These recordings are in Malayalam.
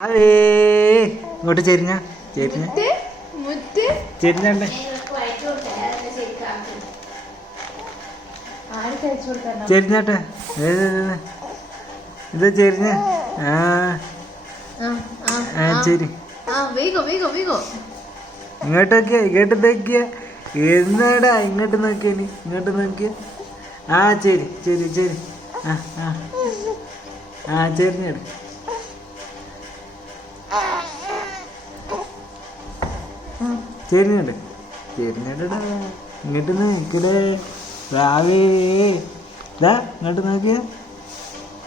അതേ ഇങ്ങോട്ട് ചെരിഞ്ഞ ചെരിഞ്ഞ ചെരിഞ്ഞണ്ടേ ചെരിഞ്ഞാട്ടെ ഇത് ചെരിഞ്ഞ ശരി ഇങ്ങോട്ട് നോക്കിയ ഇങ്ങോട്ട് നോക്കിയ എന്നാടാ ഇങ്ങോട്ട് നോക്കിയ ഇങ്ങോട്ട് നോക്കിയ ശരി ശരി ശരി ചെരിഞ്ഞെടു ചെരിഞ്ഞുണ്ട് ചെരിഞ്ഞിട്ടാ ഇങ്ങോട്ട് നോക്കടേ രാവേ ഇതാ ഇങ്ങോട്ട് നോക്കിയ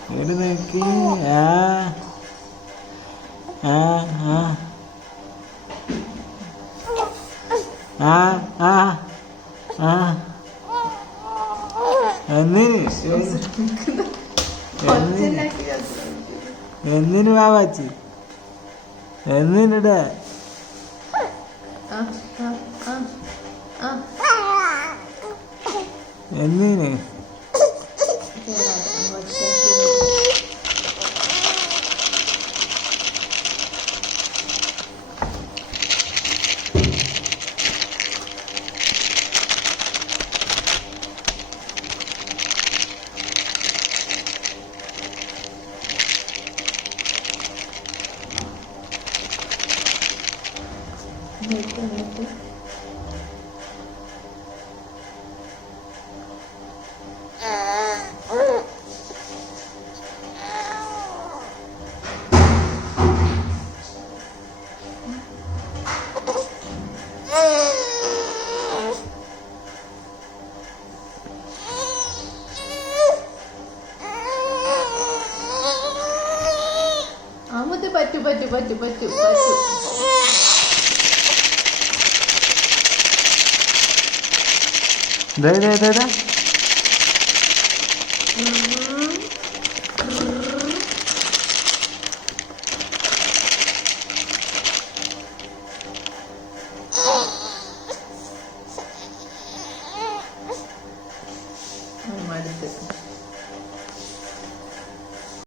ഇങ്ങോട്ട് നോക്കി എന്തിനു വാവാച്ചി എന്തിനിടാ എന്തിന് പറ്റു പറ്റു പറ്റു പറ്റു പറ്റു ദേ ദേ ദേ ദേ